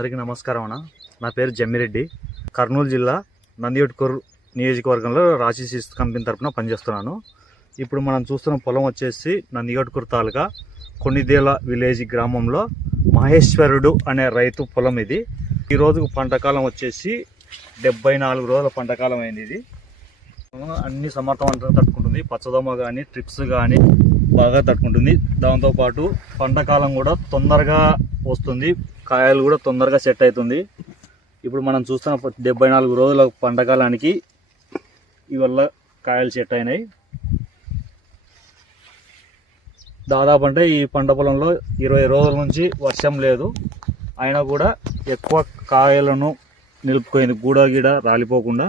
అందరికీ నమస్కారం అన్న. నా పేరు జమ్మిరెడ్డి. కర్నూలు జిల్లా నందికొట్కూరు నియోజకవర్గంలో రాశి సీడ్స్ కంపెనీ తరఫున పనిచేస్తున్నాను. ఇప్పుడు మనం చూస్తున్న పొలం వచ్చేసి నందికొట్కూరు తాలూకా కొన్నిదేల విలేజ్ గ్రామంలో మహేశ్వరుడు అనే రైతు పొలం ఇది. ఈ రోజుకు పంటకాలం వచ్చేసి 74 రోజుల పంటకాలం అయింది. ఇది అన్ని సమర్థవంతంగా తట్టుకుంటుంది. పచ్చదొమ్మ కానీ ట్రిప్స్ కానీ బాగా తట్టుకుంటుంది. దాంతోపాటు పంటకాలం కూడా తొందరగా వస్తుంది, కాయలు కూడా తొందరగా సెట్ అవుతుంది. ఇప్పుడు మనం చూస్తున్న 74 రోజుల పంటకాలానికి ఇవల్ల కాయలు సెట్ అయినాయి. దాదాపు అంటే ఈ పంట పొలంలో 20 రోజుల నుంచి వర్షం లేదు, అయినా కూడా ఎక్కువ కాయలను నిలుపుకుంది, గూడ రాలిపోకుండా.